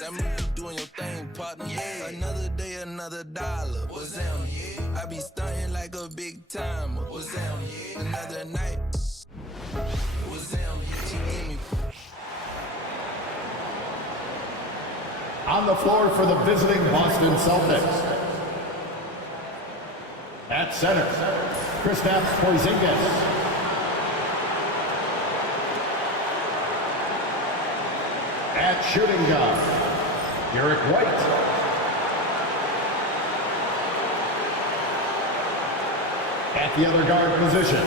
That means doing your thing, partner. Yeah. Another day, another dollar. What's that? Yeah. I be stunting like a big timer. What's that? Yeah. Another night. What's that? She give me. On the floor for the visiting Boston Celtics. At center, Kristaps Porzingis. At shooting guard, Derek White. At the other guard position,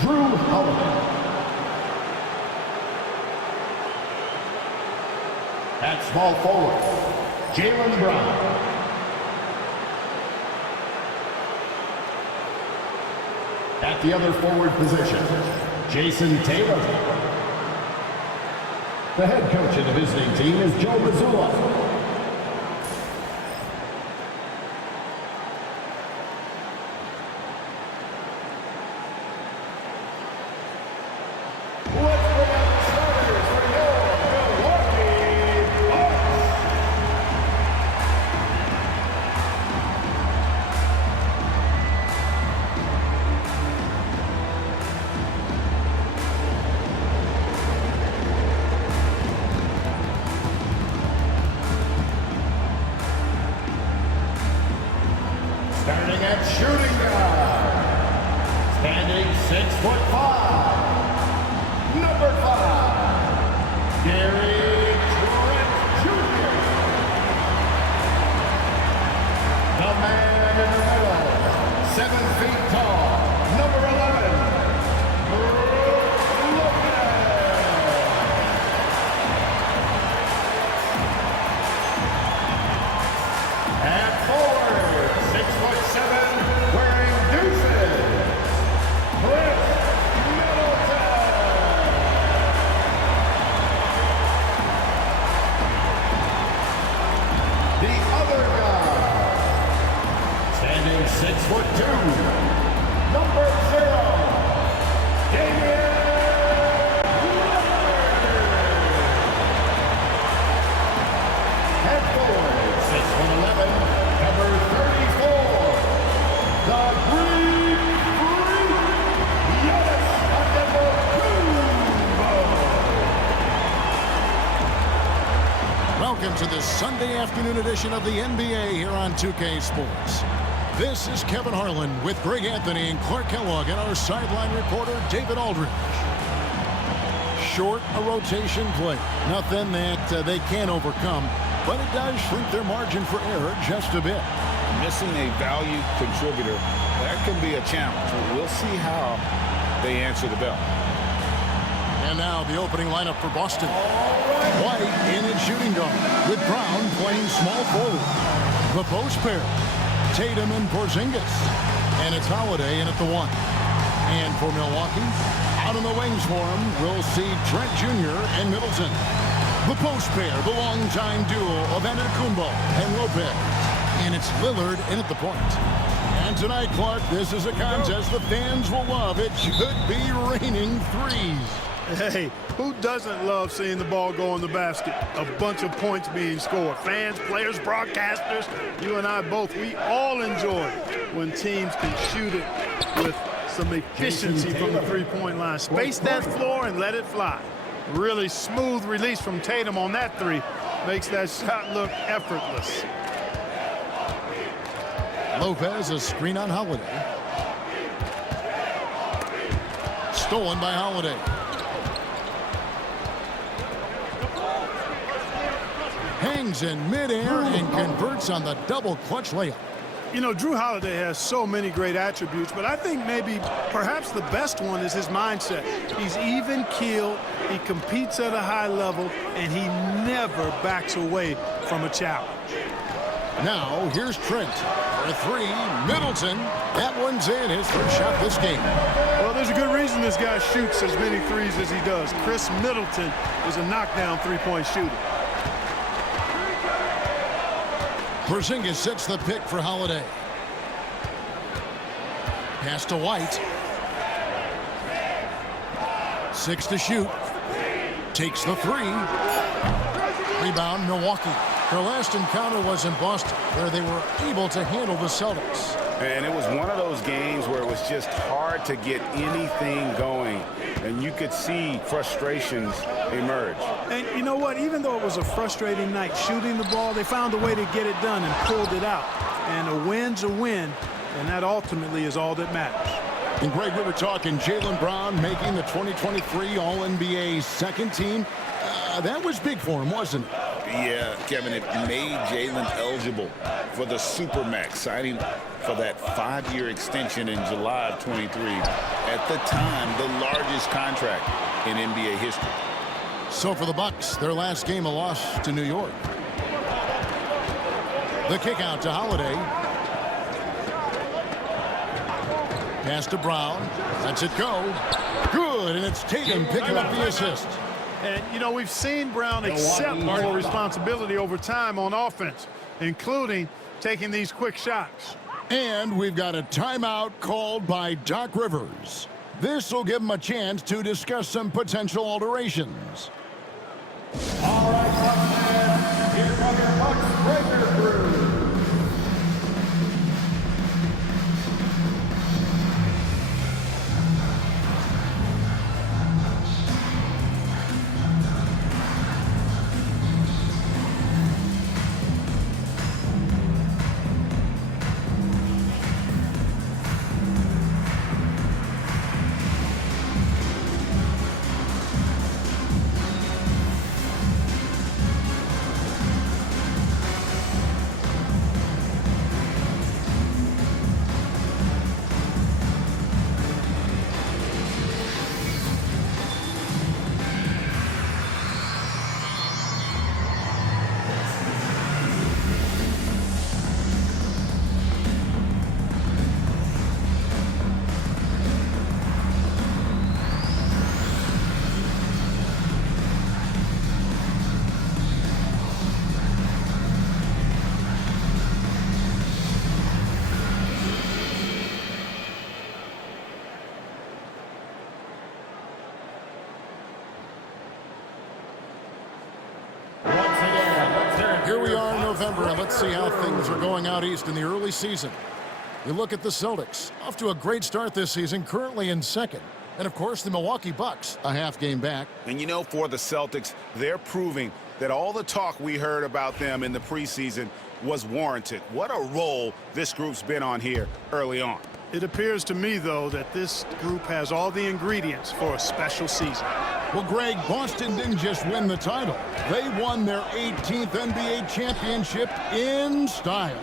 Drew Holiday. At small forward, Jaylen Brown. At the other forward position, Jason Taylor. The head coach of the visiting team is Joe Mazzulla. Starting at shooting guard, standing 6'5", number 5, Gary Trent Jr. The man in the middle, 7 feet tall, number 11, Lopez. At forward, 6'7", wearing deuces, Chris Middleton. The other guy, standing 6'2", number 0, Damian Lillard. At forward, 6'11", number 34, the Greek Freak, Giannis Antetokounmpo. Welcome to the Sunday afternoon edition of the NBA here on 2K Sports. This is Kevin Harlan with Greg Anthony and Clark Kellogg and our sideline reporter David Aldridge. Short a rotation play, nothing that they can't overcome, but it does shrink their margin for error just a bit. Missing a value contributor, that can be a challenge. We'll see how they answer the bell. And now the opening lineup for Boston. White in at shooting guard, with Brown playing small forward. The post pair, Tatum and Porzingis. And it's Holiday in at the 1. And for Milwaukee, out on the wings for him, we'll see Trent Jr. and Middleton. The post pair, the longtime duo of Antetokounmpo and Lopez. And it's Lillard in at the point. And tonight, Clark, this is a contest the fans will love. It should be raining threes. Hey, who doesn't love seeing the ball go in the basket? A bunch of points being scored. Fans, players, broadcasters, you and I both, we all enjoy when teams can shoot it with some efficiency from the three-point line. Space that floor and let it fly. Really smooth release from Tatum on that three. Makes that shot look effortless. Lopez, a screen on Holiday. Stolen by Holiday. Hangs in midair and converts on the double clutch layup. You know, Drew Holiday has so many great attributes, but I think perhaps the best one is his mindset. He's even-keeled, he competes at a high level, and he never backs away from a challenge. Now, here's Trent for a 3. Middleton. That one's in, his first shot this game. Well, there's a good reason this guy shoots as many threes as he does. Chris Middleton is a knockdown three-point shooter. Porzingis sets the pick for Holiday. Pass to White. 6 to shoot. Takes the 3. rebound, Milwaukee. Their last encounter was in Boston, where they were able to handle the Celtics. And it was one of those games where it was just hard to get anything going. And you could see frustrations emerge. And you know what? Even though it was a frustrating night shooting the ball, they found a way to get it done and pulled it out. And a win's a win, and that ultimately is all that matters. And Greg, we were talking Jaylen Brown making the 2023 All-NBA second team. That was big for him, wasn't it? Yeah, Kevin, it made Jaylen eligible for the Supermax, signing for that 5-year extension in July of 23. At the time, the largest contract in NBA history. So for the Bucks, their last game a loss to New York. The kick out to Holiday. Pass to Brown. Lets it go. Good, and it's Tatum picking up the assist. And, you know, we've seen Brown accept more responsibility over time on offense, including taking these quick shots. And we've got a timeout called by Doc Rivers. This will give him a chance to discuss some potential alterations. All right, Bucks fans, here come your Bucks breaker crew. Here we are in November, and let's see how things are going out east in the early season. You look at the Celtics, off to a great start this season, currently in second. And, of course, the Milwaukee Bucks, a half game back. And, you know, for the Celtics, they're proving that all the talk we heard about them in the preseason was warranted. What a role this group's been on here early on. It appears to me, though, that this group has all the ingredients for a special season. Well, Greg, Boston didn't just win the title. They won their 18th NBA championship in style.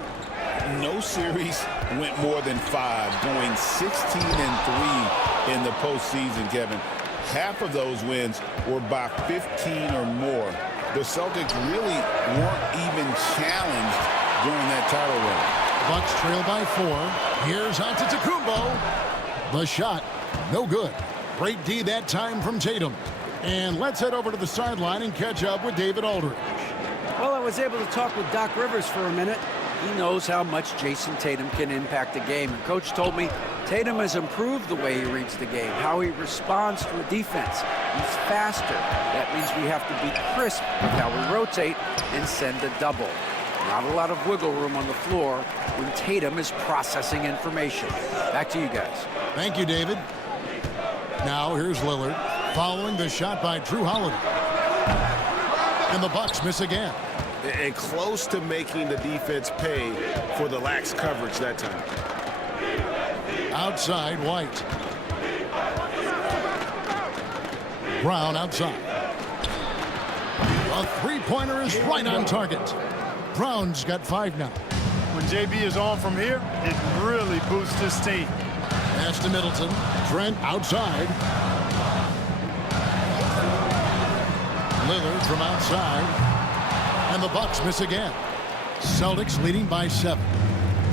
No series went more than 5, going 16-3 in the postseason, Kevin. Half of those wins were by 15 or more. The Celtics really weren't even challenged during that title run. Bucks trail by 4. Here's Antetokounmpo. The shot, no good. Great D that time from Tatum. And let's head over to the sideline and catch up with David Aldridge. Well, I was able to talk with Doc Rivers for a minute. He knows how much Jason Tatum can impact a game. And Coach told me Tatum has improved the way he reads the game, how he responds to a defense. He's faster. That means we have to be crisp with how we rotate and send a double. Not a lot of wiggle room on the floor when Tatum is processing information. Back to you guys. Thank you, David. Now here's Lillard following the shot by Drew Holiday. And the Bucks miss again. And close to making the defense pay for the lax coverage that time. Outside, White. Brown outside. A three-pointer is right on target. Brown's got 5 now. When JB is on from here, it really boosts his team. Pass to Middleton. Trent outside. Lillard from outside. And the Bucks miss again. Celtics leading by 7.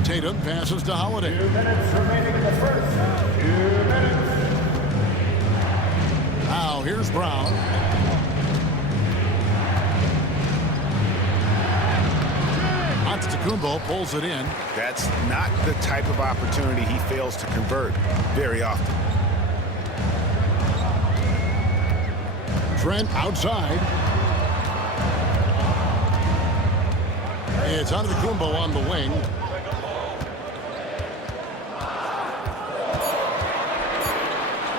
Tatum passes to Holiday. 2 minutes remaining in the first. 2 minutes. Now here's Brown. Antetokounmpo pulls it in. That's not the type of opportunity he fails to convert very often. Trent outside. It's Antetokounmpo on the wing.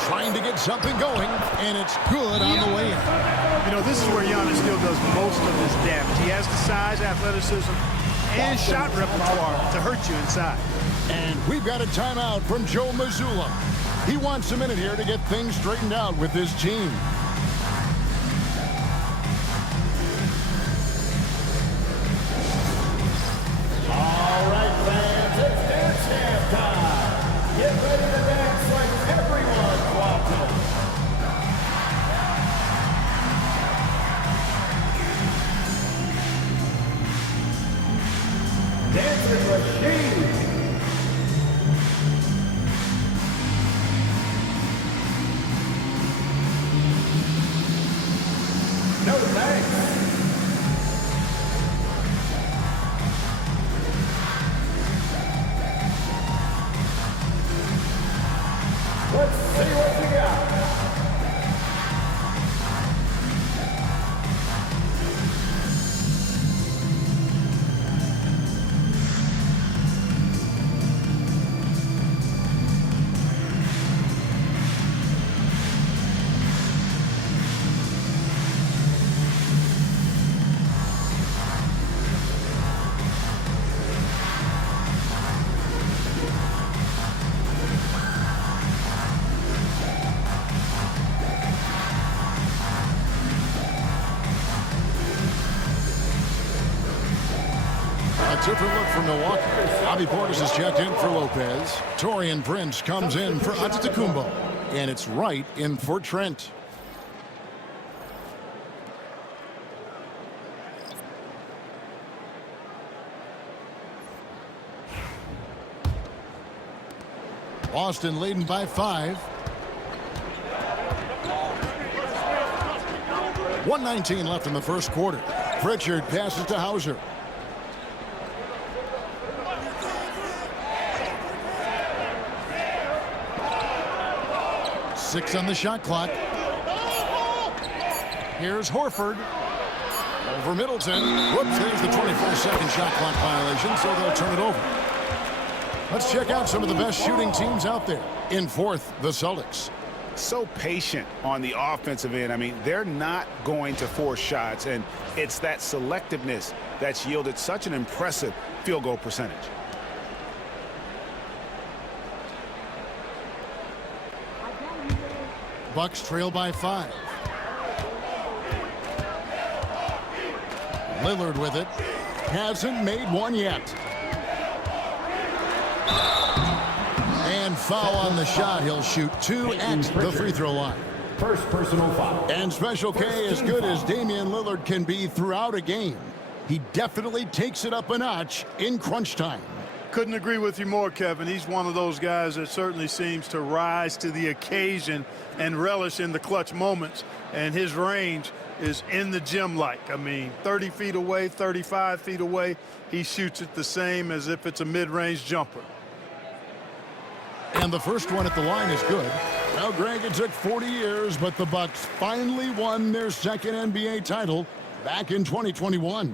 Trying to get something going, and it's good on the way in. You know, this is where Giannis still does most of his damage. He has the size, athleticism, and shot repertoire to hurt you inside. And we've got a timeout from Joe Mazzulla. He wants a minute here to get things straightened out with his team. All right, fans, it's dance camp time. Get ready to dance like everyone's watching. Dancing machine. No thanks. Let's see what you got. A different look for Milwaukee. Bobby Portis is checked in for Lopez. Taurean Prince comes in for Antetokounmpo. And it's Wright in for Trent. Boston leading by 5. 1:19 left in the first quarter. Pritchard passes to Hauser. Six on the shot clock. Here's Horford. Over Middleton. Whoops, there's the 24-second shot clock violation, so they'll turn it over. Let's check out some of the best shooting teams out there. In fourth, the Celtics. So patient on the offensive end. I mean, they're not going to force shots, and it's that selectiveness that's yielded such an impressive field goal percentage. Bucks trail by 5. Lillard with it. Hasn't made one yet. And foul on the shot. He'll shoot 2 at the free throw line. First personal foul. And Special K, as good as Damian Lillard can be throughout a game, he definitely takes it up a notch in crunch time. Couldn't agree with you more, Kevin. He's one of those guys that certainly seems to rise to the occasion and relish in the clutch moments. And his range is in the gym-like. I mean, 30 feet away, 35 feet away, he shoots it the same as if it's a mid-range jumper. And the first one at the line is good. Well, Greg, it took 40 years, but the Bucks finally won their second NBA title back in 2021.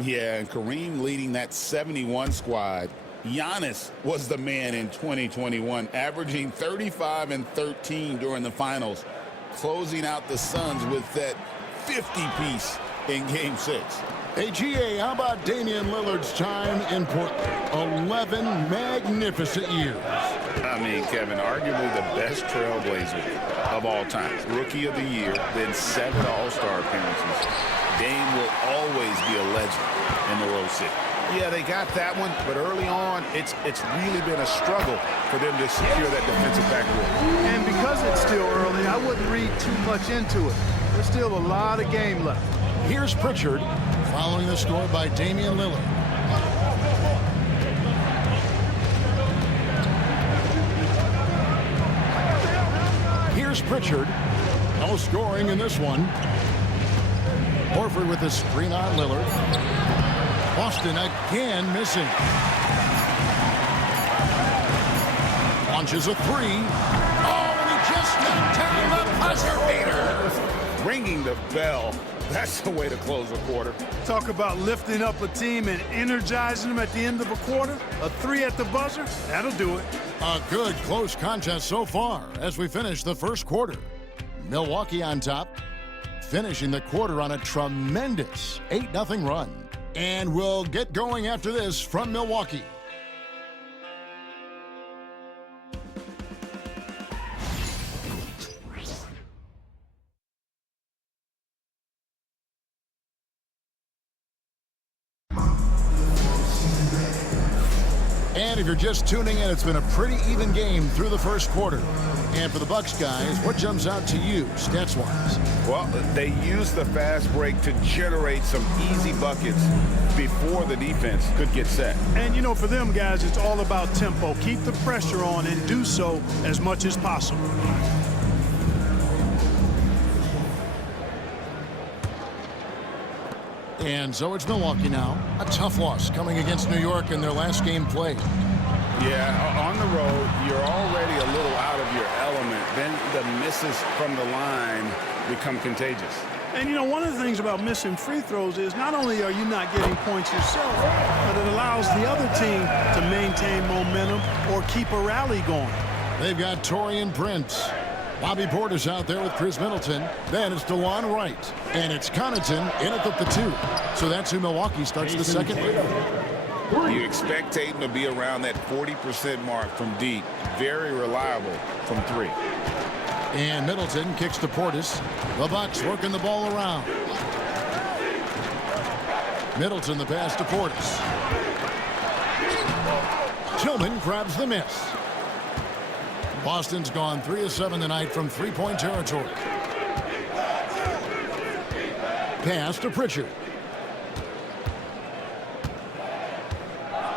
Yeah, and Kareem leading that 71 squad. Giannis was the man in 2021, averaging 35 and 13 during the finals, closing out the Suns with that 50-piece in Game 6. Hey, GA, how about Damian Lillard's time in Portland? 11 magnificent years. I mean, Kevin, arguably the best trailblazer of all time. Rookie of the Year, then 7 All-Star appearances. Dame will always be a legend in the Rose City. Yeah, they got that one, but early on, it's really been a struggle for them to secure that defensive backcourt. And because it's still early, I wouldn't read too much into it. There's still a lot of game left. Here's Pritchard, following the score by Damian Lillard. Here's Pritchard. No scoring in this one. Horford with the screen on Lillard. Boston again missing. Launches a 3. Oh, and he just knocked down the buzzer beater. Ringing the bell That's the way to close a quarter. Talk about lifting up a team and energizing them at the end of a quarter. A 3 at the buzzer, that'll do it. A good close contest so far as we finish the first quarter. Milwaukee on top, finishing the quarter on a tremendous 8-0 run. And we'll get going after this from Milwaukee. And if you're just tuning in, it's been a pretty even game through the first quarter. And for the Bucks guys, what jumps out to you, stats-wise? Well, they used the fast break to generate some easy buckets before the defense could get set. And, you know, for them guys, it's all about tempo. Keep the pressure on and do so as much as possible. And so it's Milwaukee now. A tough loss coming against New York in their last game played. Yeah, on the road, you're already a little out of your element. Then the misses from the line become contagious. And, you know, one of the things about missing free throws is not only are you not getting points yourself, but it allows the other team to maintain momentum or keep a rally going. They've got Taurean Prince. Bobby Portis out there with Chris Middleton. Then it's DeLon Wright. And it's Connaughton in at the 2. So that's who Milwaukee starts the second. You expect Tatum to be around that 40% mark from deep. Very reliable from 3. And Middleton kicks to Portis. The Bucks working the ball around. Middleton the pass to Portis. Tillman grabs the miss. Boston's gone 3 of 7 tonight from three-point territory. Pass to Pritchard.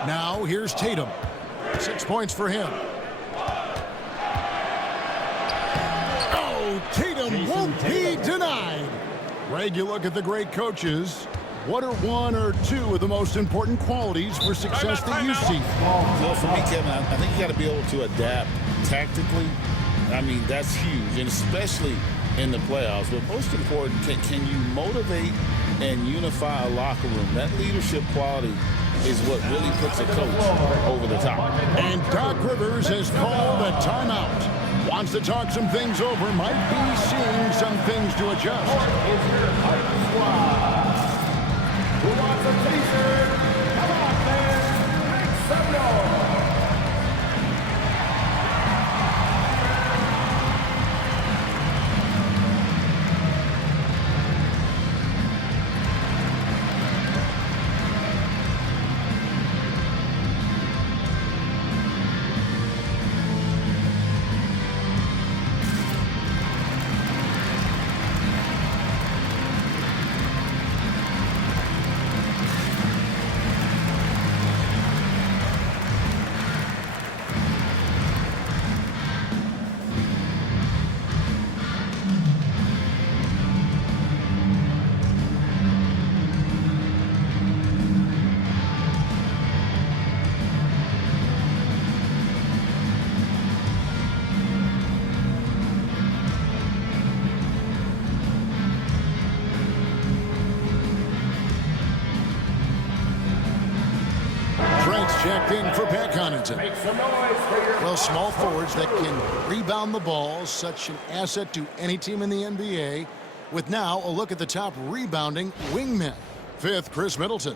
Now here's Tatum. 6 points for him. Oh, Tatum won't be denied. Greg, you look at the great coaches. What are 1 or 2 of the most important qualities for success that you see? Well, for me, Kevin, I think you got to be able to adapt tactically. I mean, that's huge, and especially in the playoffs. But most important, can you motivate and unify a locker room? That leadership quality is what really puts a coach over the top. And Doc Rivers has called a timeout. Wants to talk some things over. Might be seeing some things to adjust. Who wants a t-shirt? Come on, man. Make some noise. Checked in for Pat Connaughton. Make some noise for your... Well, small forwards that can rebound the ball, such an asset to any team in the NBA. With now a look at the top rebounding wingmen. 5th, Chris Middleton.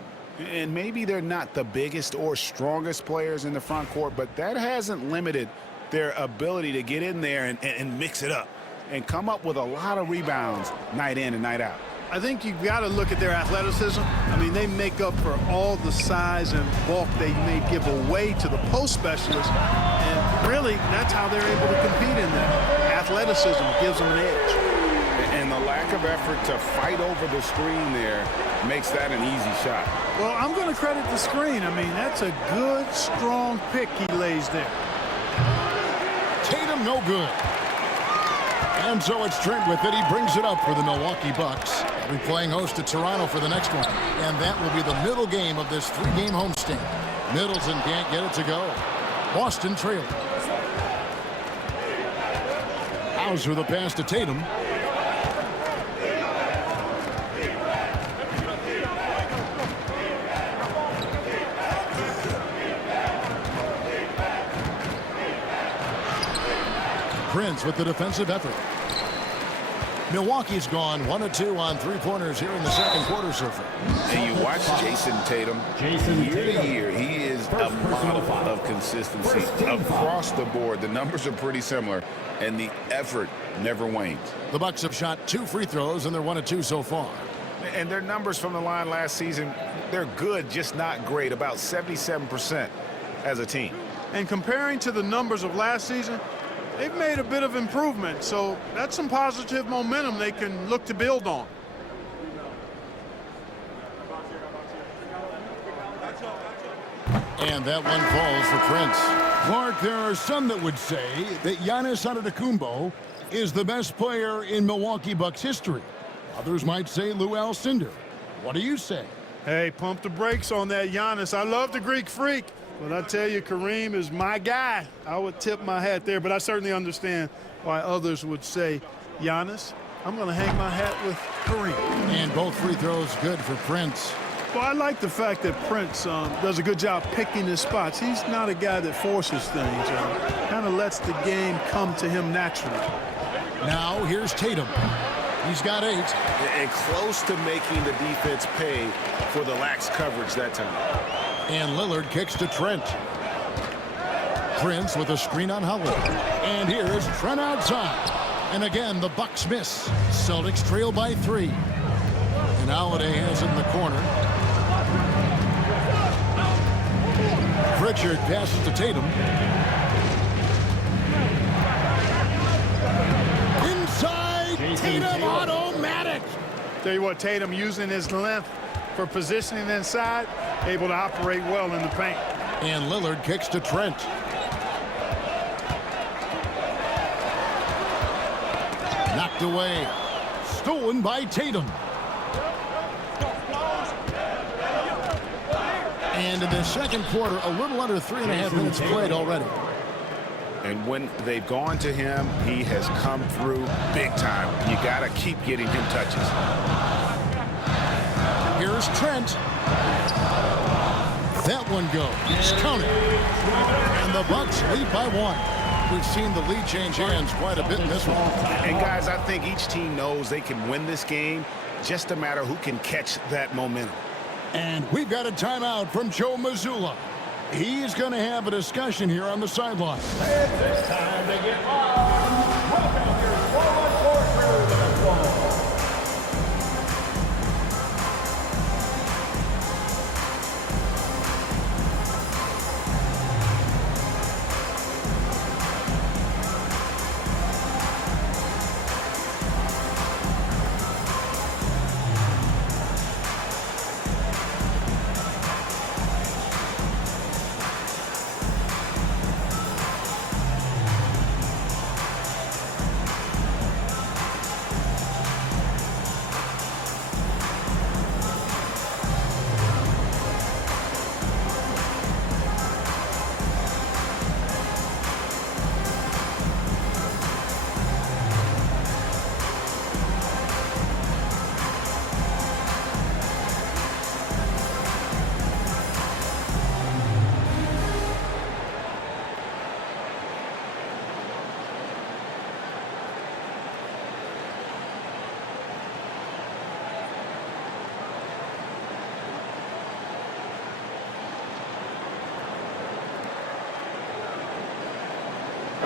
And maybe they're not the biggest or strongest players in the front court, but that hasn't limited their ability to get in there and mix it up and come up with a lot of rebounds night in and night out. I think you've got to look at their athleticism. I mean, they make up for all the size and bulk they may give away to the post specialists. And really, that's how they're able to compete in there. Athleticism gives them an edge. And the lack of effort to fight over the screen there makes that an easy shot. Well, I'm going to credit the screen. I mean, that's a good, strong pick he lays there. Tatum, no good. And so it's Trent with it. He brings it up for the Milwaukee Bucks. They'll be playing host to Toronto for the next one. And that will be the middle game of this 3-game homestand. Middleton can't get it to go. Boston trailing. Hauser the pass to Tatum. Prince with the defensive effort. Milwaukee's gone 1 of 2 on three-pointers here in the second quarter so far. And you watch Jason Tatum, year to year, he is a model of consistency across the board. The numbers are pretty similar, and the effort never wanes. The Bucks have shot 2 free throws, and they're 1 of 2 so far. And their numbers from the line last season, they're good, just not great, about 77% as a team. And comparing to the numbers of last season, they've made a bit of improvement, so that's some positive momentum they can look to build on. And that one falls for Prince. Clark, there are some that would say that Giannis Antetokounmpo is the best player in Milwaukee Bucks history. Others might say Lou Alcindor. What do you say? Hey, pump the brakes on that Giannis. I love the Greek Freak, but I tell you, Kareem is my guy. I would tip my hat there, but I certainly understand why others would say Giannis. I'm going to hang my hat with Kareem. And both free throws good for Prince. Well, I like the fact that Prince does a good job picking his spots. He's not a guy that forces things. Kind of lets the game come to him naturally. Now here's Tatum. He's got 8. And close to making the defense pay for the lax coverage that time. And Lillard kicks to Trent. Prince with a screen on Howard. And here's Trent outside. And again, the Bucks miss. Celtics trail by 3. And Holiday has it in the corner. Pritchard passes to Tatum. Inside, Tatum automatic. Tell you what, Tatum using his length for positioning inside, able to operate well in the paint. And Lillard kicks to Trent. Knocked away. Stolen by Tatum. And in the second quarter, a little under 3.5 minutes played already. And when they've gone to him, he has come through big time. You got to keep getting him touches. Here's Trent. That one goes. Counted. And the Bucks lead by 1. We've seen the lead change hands quite a bit in this one. And guys, I think each team knows they can win this game. Just a matter who can catch that momentum. And we've got a timeout from Joe Mazzulla. He's going to have a discussion here on the sideline. It's time to get live. Welcome your forward court crew to the floor.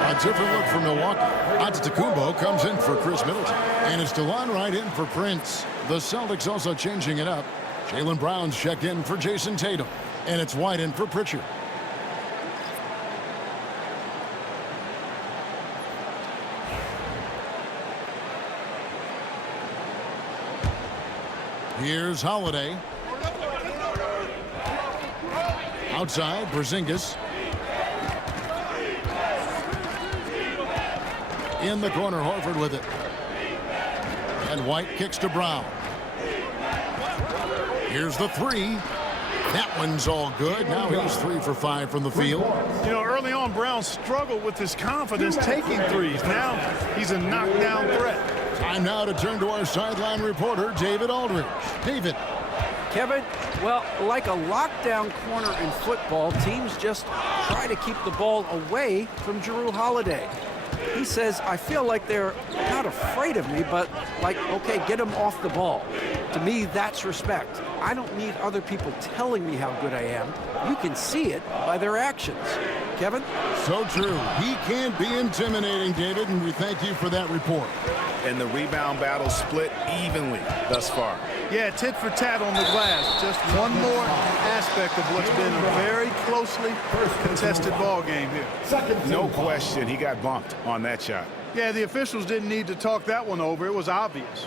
A different look for Milwaukee. Antetokounmpo comes in for Chris Middleton. And it's DeLon Wright in for Prince. The Celtics also changing it up. Jaylen Brown's checked in for Jason Tatum. And it's White in for Pritchard. Here's Holiday. Outside, Porzingis. In the corner, Horford with it. And White kicks to Brown. Here's the 3. That one's all good. Now he's 3 for 5 from the field. You know, early on, Brown struggled with his confidence taking threes. Now he's a knockdown threat. Time now to turn to our sideline reporter, David Aldridge. David. Kevin, well, like a lockdown corner in football, teams just try to keep the ball away from Jrue Holiday. He says, I feel like they're not afraid of me, but like, okay, get them off the ball. To me, that's respect. I don't need other people telling me how good I am. You can see it by their actions. Kevin? So true. He can't be intimidating, David, and we thank you for that report. And the rebound battle split evenly thus far. Yeah, tit for tat on the glass. Just one more aspect of what's been a very closely contested ball game here. No question, he got bumped on that shot. Yeah, the officials didn't need to talk that one over. It was obvious.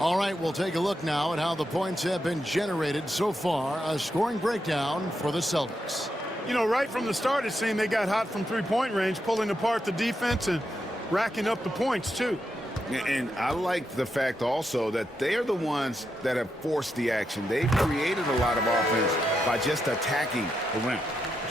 All right, we'll take a look now at how the points have been generated so far. A scoring breakdown for the Celtics. You know, right from the start, it seemed they got hot from three-point range, pulling apart the defense and racking up the points, too. And I like the fact also that they're the ones that have forced the action. They've created a lot of offense by just attacking the rim.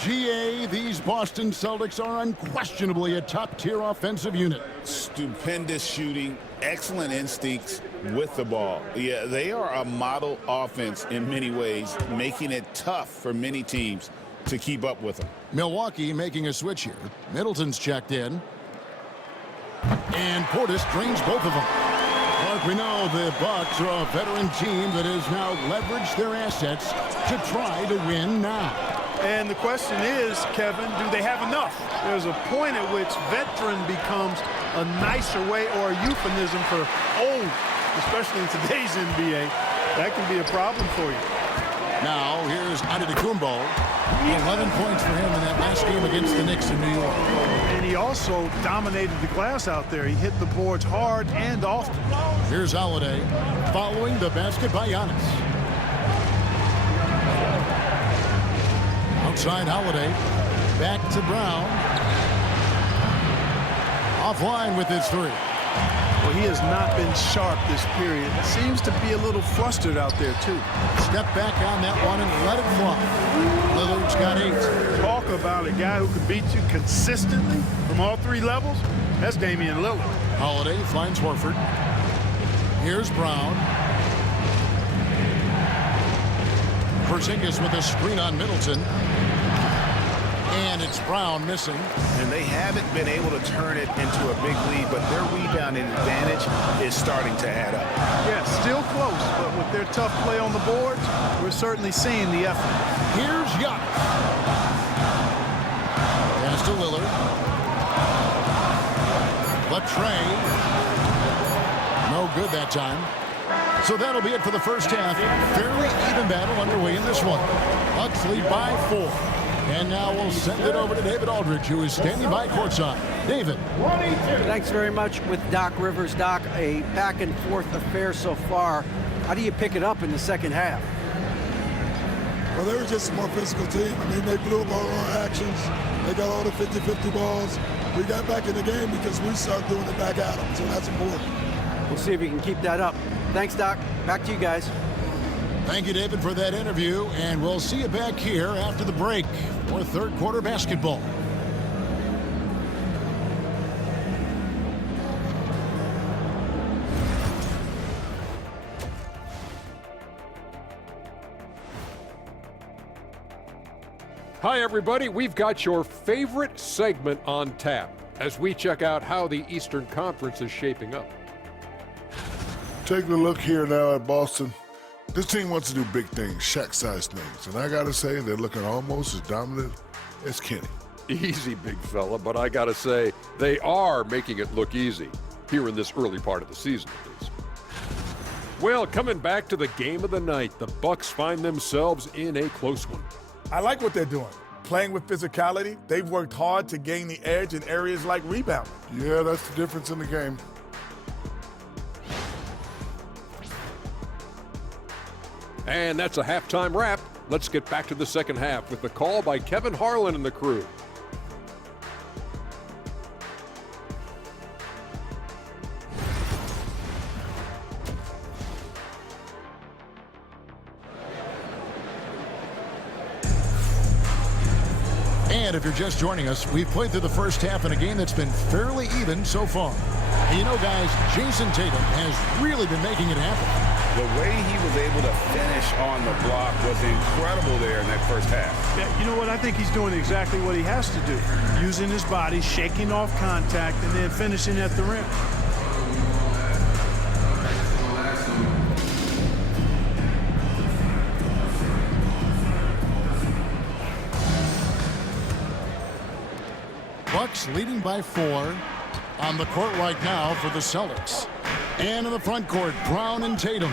GA, these Boston Celtics are unquestionably a top-tier offensive unit. Stupendous shooting, excellent instincts with the ball. Yeah, they are a model offense in many ways, making it tough for many teams to keep up with them. Milwaukee making a switch here. Middleton's checked in. And Portis drains both of them. Like we know, the Bucks are a veteran team that has now leveraged their assets to try to win now. And the question is, Kevin, do they have enough? There's a point at which veteran becomes a nicer way or a euphemism for old, especially in today's NBA. That can be a problem for you. Now, here's Antetokounmpo. 11 points for him in that last game against the Knicks in New York. And he also dominated the glass out there. He hit the boards hard and often. Here's Holiday following the basket by Giannis. Outside Holiday. Back to Brown. Offline with his three. Well, he has not been sharp this period. Seems to be a little flustered out there, too. Step back on that one and let it fly. Lillard's got 8. Talk about a guy who can beat you consistently from all three levels. That's Damian Lillard. Holiday finds Horford. Here's Brown. Porzingis with a screen on Middleton. And it's Brown missing. And they haven't been able to turn it into a big lead, but their rebounding advantage is starting to add up. Yeah, still close, but with their tough play on the boards, we're certainly seeing the effort. Here's Giannis. Pass to Lillard. Latrey. No good that time. So that'll be it for the first half. Fairly even battle underway in this one. Bucks lead by 4. And now we'll send it over to David Aldridge, who is standing by courtside. David. Thanks very much with Doc Rivers. Doc, a back-and-forth affair so far. How do you pick it up in the second half? Well, they were just a more physical team. I mean, they blew up all our actions. They got all the 50-50 balls. We got back in the game because we started doing it back at them, so that's important. We'll see if you can keep that up. Thanks, Doc. Back to you guys. Thank you, David, for that interview, and we'll see you back here after the break for third quarter basketball. Hi, everybody. We've got your favorite segment on tap as we check out how the Eastern Conference is shaping up. Taking a look here now at Boston. This team wants to do big things, Shaq-sized things. And I got to say, they're looking almost as dominant as Kenny. Easy, big fella, but I got to say, they are making it look easy here in this early part of the season, at least. Well, coming back to the game of the night, the Bucks find themselves in a close one. I like what they're doing. Playing with physicality, they've worked hard to gain the edge in areas like rebounding. Yeah, that's the difference in the game. And that's a halftime wrap. Let's get back to the second half with the call by Kevin Harlan and the crew. And if you're just joining us, we've played through the first half in a game that's been fairly even so far. And you know, guys, Jason Tatum has really been making it happen. The way he was able to finish on the block was incredible there in that first half. Yeah, you know what? I think he's doing exactly what he has to do. Using his body, shaking off contact, and then finishing at the rim. Bucks leading by 4 on the court right now for the Celtics. And in the front court, Brown and Tatum.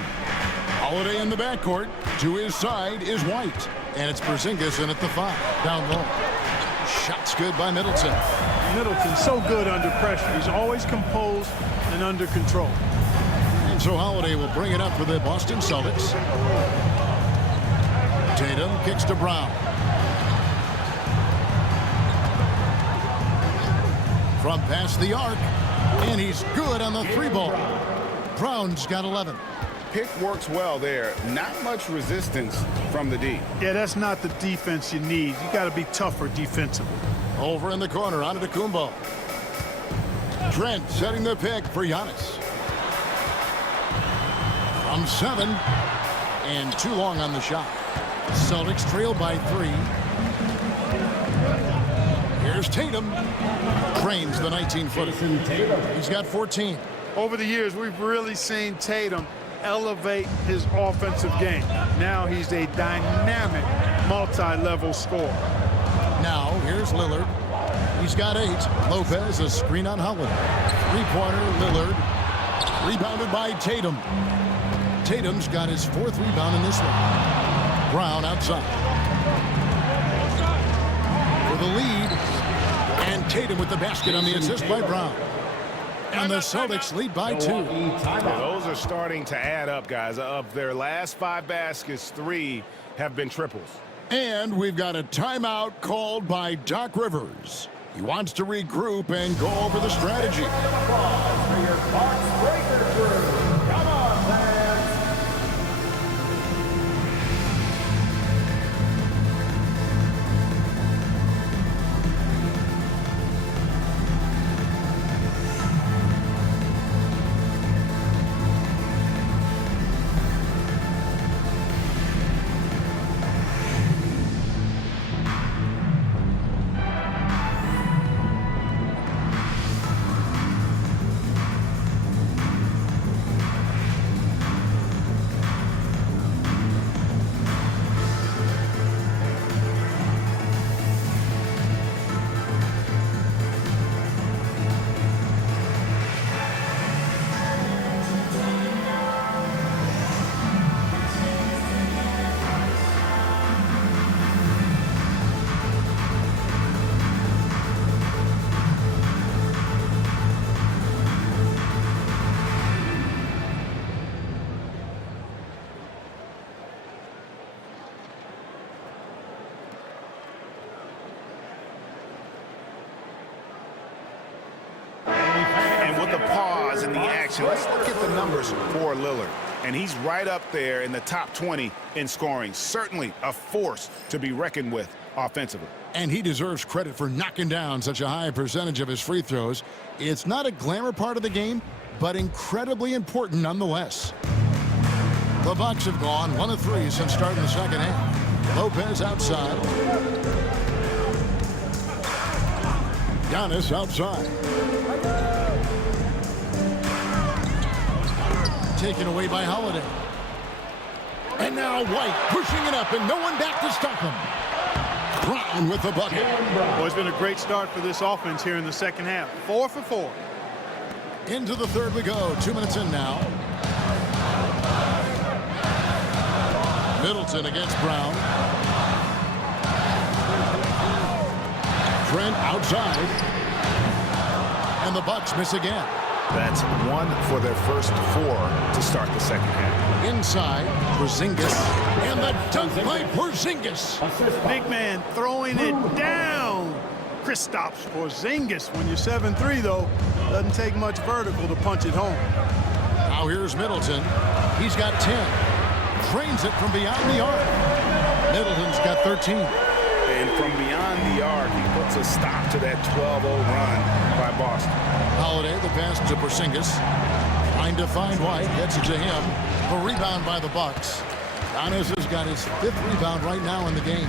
Holiday in the backcourt. To his side is White. And it's Porzingis in at the 5. Down low. Shots good by Middleton. Middleton's so good under pressure. He's always composed and under control. And so Holiday will bring it up for the Boston Celtics. Tatum kicks to Brown. From past the arc. And he's good on the 3-ball. Brown's got 11. Pick works well there. Not much resistance from the D. Yeah, that's not the defense you need. You got to be tougher defensively. Over in the corner, Antetokounmpo. Trent setting the pick for Giannis. From 7. And too long on the shot. Celtics trail by 3. Here's Tatum. Trains the 19-footer. He's got 14. Over the years, we've really seen Tatum elevate his offensive game. Now he's a dynamic, multi-level scorer. Now, here's Lillard. He's got 8. Lopez, a screen on Holiday. 3-pointer, Lillard. Rebounded by Tatum. Tatum's got his 4th rebound in this one. Brown outside. For the lead. And Tatum with the basket on the assist by Brown. And the Celtics lead by 2. Those are starting to add up, guys. Of their last 5 baskets, 3 have been triples. And we've got a timeout called by Doc Rivers. He wants to regroup and go over the strategy. For your Bucks breaker crew. Come on, fans. In the action, let's look at the numbers for Lillard. And he's right up there in the top 20 in scoring. Certainly a force to be reckoned with offensively. And he deserves credit for knocking down such a high percentage of his free throws. It's not a glamour part of the game, but incredibly important nonetheless. The Bucks have gone 1 of 3 since starting the second half. Lopez outside. Giannis outside. Taken away by Holiday. And now White pushing it up and no one back to stop him. Brown with the bucket. Well, it's been a great start for this offense here in the second half. 4 for 4. Into the third we go. 2 minutes in now. Middleton against Brown. Trent outside. And the Bucks miss again. That's 1 for their first 4 to start the second half. Inside, Porzingis. And the dunk by Porzingis. Big man throwing it down. Kristaps Porzingis. When you're 7'3", though, doesn't take much vertical to punch it home. Now here's Middleton. He's got 10. Trains it from beyond the arc. Middleton's got 13. And from beyond the arc, he puts a stop to that 12-0 run by Boston. Holiday, the pass to Porzingis. Trying to find White. Gets it to him. The rebound by the Bucks. Giannis has got his 5th rebound right now in the game.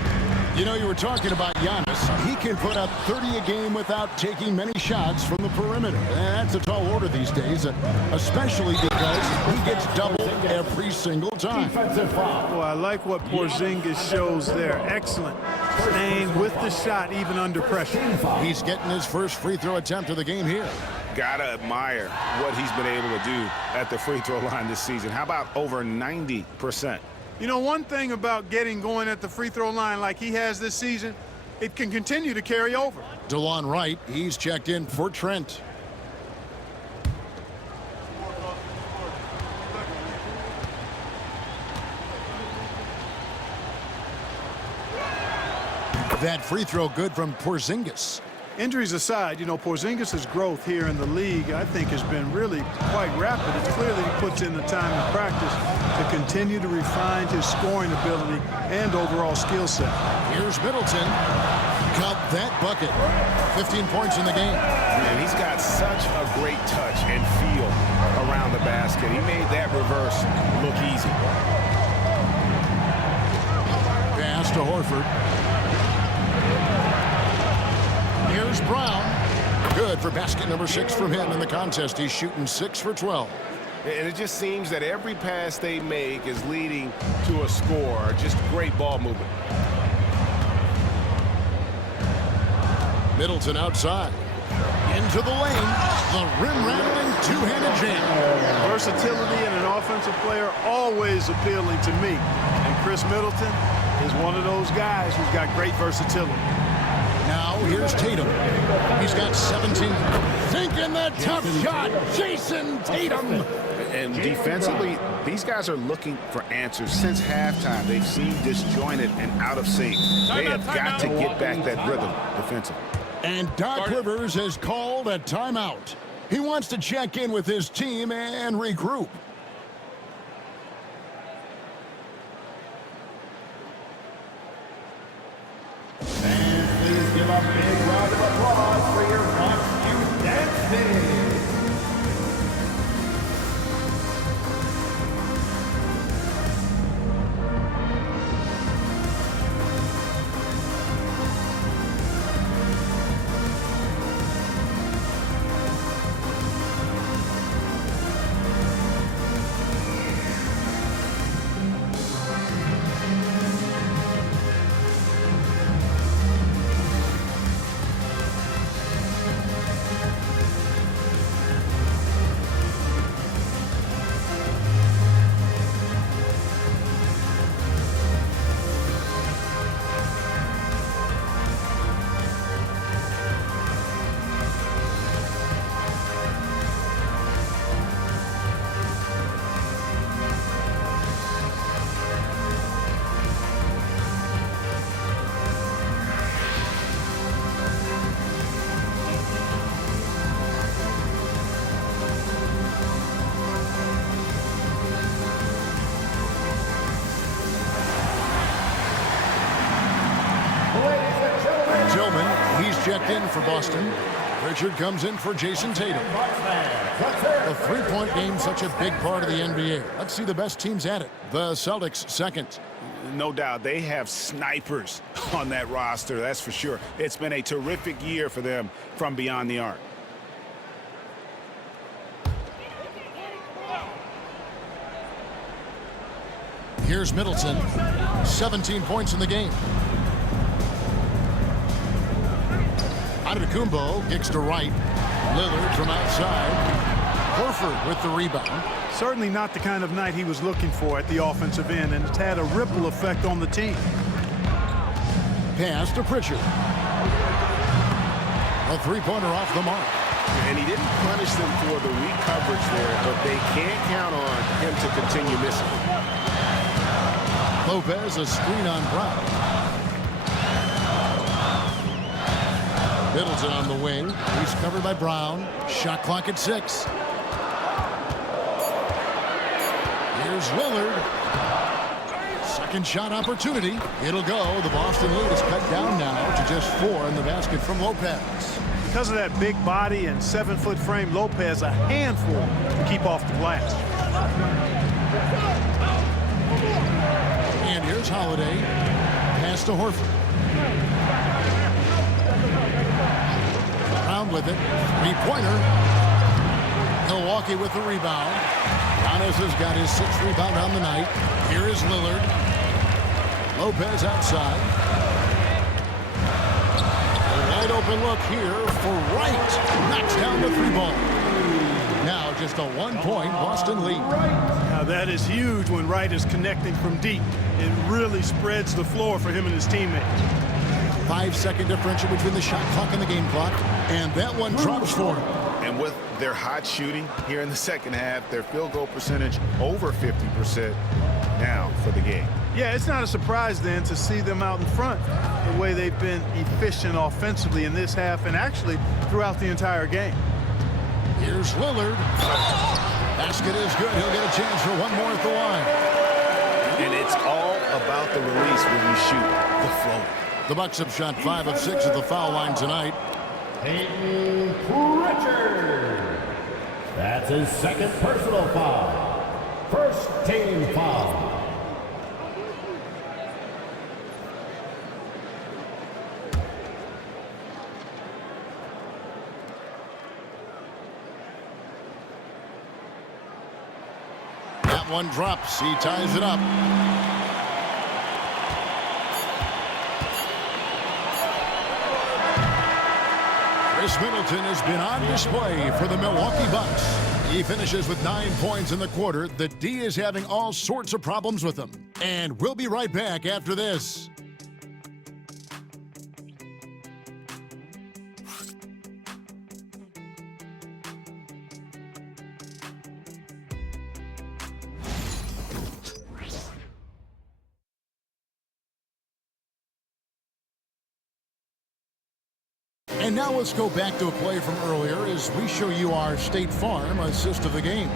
You know, you were talking about Giannis. He can put up 30 a game without taking many shots from the perimeter. That's a tall order these days, especially because he gets doubled every single time. Well, I like what Porzingis shows there. Excellent. Staying with the shot even under pressure. He's getting his first free throw attempt of the game here. Gotta admire what he's been able to do at the free throw line this season. How about over 90%? You know, one thing about getting going at the free throw line like he has this season, it can continue to carry over. DeLon Wright, he's checked in for Trent. That free throw good from Porzingis. Injuries aside, you know, Porzingis' growth here in the league, I think, has been really quite rapid. It's clear that he puts in the time in practice to continue to refine his scoring ability and overall skill set. Here's Middleton. Got that bucket. 15 points in the game. Man, he's got such a great touch and feel around the basket. He made that reverse look easy. Pass to Horford. Here's Brown. Good for basket number 6 from him in the contest. He's shooting 6 for 12. And it just seems that every pass they make is leading to a score. Just great ball movement. Middleton outside. Into the lane. The rim-rattling two-handed jam. Versatility in an offensive player always appealing to me. And Chris Middleton is one of those guys who's got great versatility. Now here's Tatum. He's got 17. Thinking that tough shot. Jason Tatum. And defensively, these guys are looking for answers since halftime. They've seemed disjointed and out of sync. They have got to get back that rhythm defensively. And Doc Rivers has called a timeout. He wants to check in with his team and regroup. Give a big round of applause for your Bucks Youth Dance Team. Checked in for Boston. Richard comes in for Jason Tatum. The three-point game, such a big part of the NBA. Let's see the best teams at it. The Celtics second. No doubt they have snipers on that roster, that's for sure. It's been a terrific year for them from beyond the arc. Here's Middleton. 17 points in the game. Antetokounmpo kicks to right. Lillard from outside. Horford with the rebound. Certainly not the kind of night he was looking for at the offensive end, and it's had a ripple effect on the team. Pass to Pritchard. A three-pointer off the mark. And he didn't punish them for the weak coverage there, but they can't count on him to continue missing. Lopez, a screen on Brown. Middleton on the wing. He's covered by Brown. Shot clock at 6. Here's Lillard. Second shot opportunity. It'll go. The Boston lead is cut down now to just 4 in the basket from Lopez. Because of that big body and 7-foot frame, Lopez a handful to keep off the glass. And here's Holiday. Pass to Horford. Brown with it. Three-pointer. Milwaukee with the rebound. Giannis has got his 6th rebound on the night. Here is Lillard. Lopez outside. A wide open look here for Wright. Knocks down the 3-ball. Now just a 1-point Boston lead. Now that is huge when Wright is connecting from deep. It really spreads the floor for him and his teammates. 5-second differential between the shot clock and the game clock. And that one drops for him. And with their hot shooting here in the second half, their field goal percentage over 50% now for the game. Yeah, it's not a surprise then to see them out in front the way they've been efficient offensively in this half and actually throughout the entire game. Here's Lillard. Basket is good. He'll get a chance for one more at the line. And it's all about the release when you shoot the flow. The Bucks have shot 5 of 6 at the foul line tonight. Peyton Pritchard. That's his 2nd personal foul. 1st team foul. That one drops. He ties it up. Chris Middleton has been on display for the Milwaukee Bucks. He finishes with 9 points in the quarter. The D is having all sorts of problems with him. And we'll be right back after this. And now let's go back to a play from earlier as we show you our State Farm assist of the game.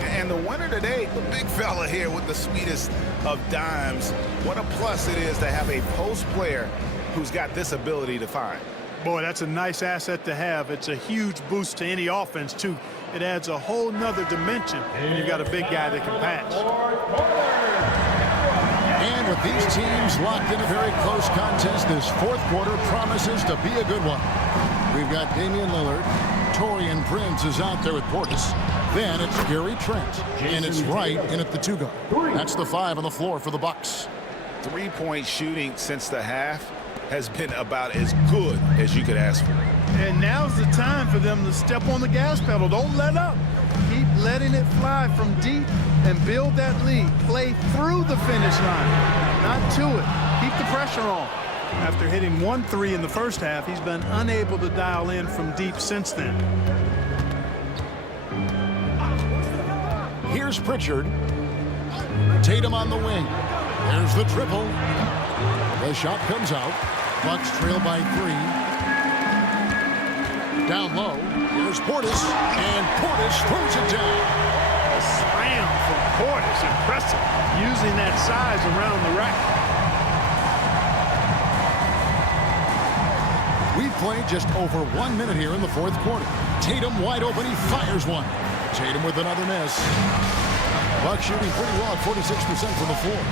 And the winner today, the big fella here with the sweetest of dimes. What a plus it is to have a post player who's got this ability to find. Boy, that's a nice asset to have. It's a huge boost to any offense, too. It adds a whole nother dimension when you've got a big guy that can pass. And with these teams locked in a very close contest, this 4th quarter promises to be a good one. We've got Damian Lillard. Taurean Prince is out there with Portis. Then it's Gary Trent. And it's Wright in at the 2-guard. That's the 5 on the floor for the Bucks. 3-point shooting since the half has been about as good as you could ask for. And now's the time for them to step on the gas pedal. Don't let up. Keep letting it fly from deep and build that lead. Play through the finish line, not to it. Keep the pressure on. After hitting 1 3 in the first half, he's been unable to dial in from deep since then. Here's Pritchard. Tatum on the wing. There's the triple. The shot comes out. Bucks trail by 3. Down low. Here's Portis. And Portis throws it down. A slam from Portis. Impressive. Using that size around the rack. We've played just over 1 minute here in the 4th quarter. Tatum wide open. He fires one. Tatum with another miss. Bucks shooting pretty well at 46% from the floor.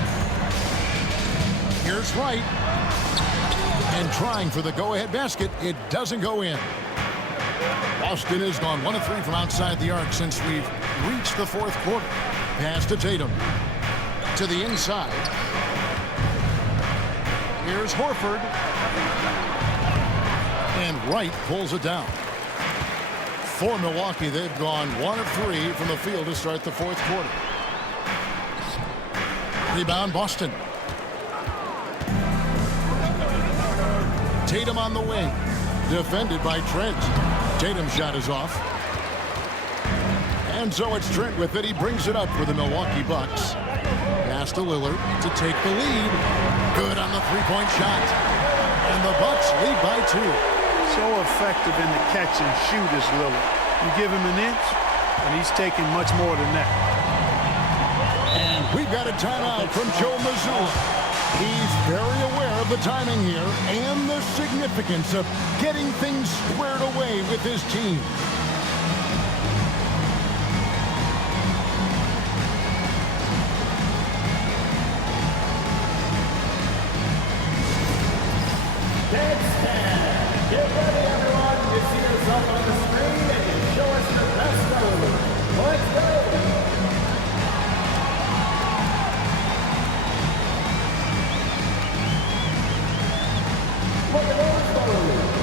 Here's Wright. And trying for the go-ahead basket. It doesn't go in. Boston has gone 1 of 3 from outside the arc since we've reached the 4th quarter. Pass to Tatum. To the inside. Here's Horford. And Wright pulls it down. For Milwaukee, they've gone 1 of 3 from the field to start the 4th quarter. Rebound, Boston. Tatum on the wing. Defended by Trent. Tatum's shot is off. And so it's Trent with it. He brings it up for the Milwaukee Bucks. Pass to Lillard to take the lead. Good on the 3-point shot. And the Bucks lead by 2. So effective in the catch and shoot is Lillard. You give him an inch, and he's taking much more than that. And we've got a timeout from Joe Mazzulla. He's very aware of the timing here and the significance of getting things squared away with his team. Bandstand. Get ready, everyone. You see yourself on the screen and you show us your best move. Let's go. Look at those moves.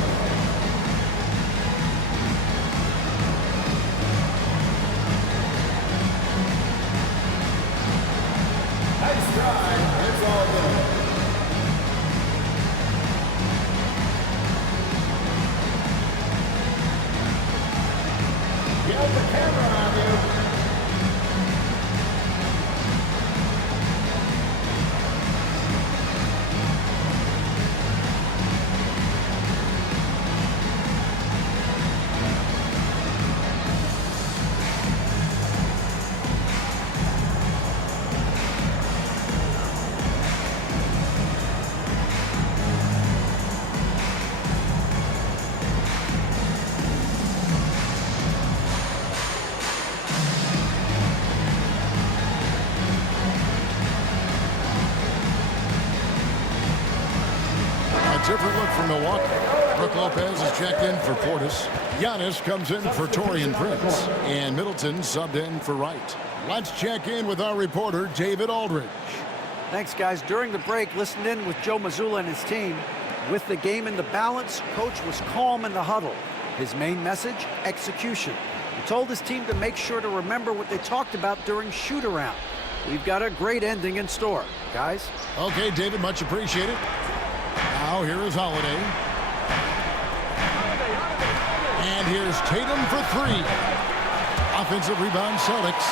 Nice try. It's all good. Get the camera on you. Different look from Milwaukee. Brook Lopez is checked in for Portis. Giannis comes in for Taurean Prince. And Middleton subbed in for Wright. Let's check in with our reporter, David Aldridge. Thanks, guys. During the break, listened in with Joe Mazzulla and his team. With the game in the balance, Coach was calm in the huddle. His main message, execution. He told his team to make sure to remember what they talked about during shoot-around. We've got a great ending in store, guys. Okay, David, much appreciated. Now here is Holiday. And here's Tatum for three. Offensive rebound, Celtics.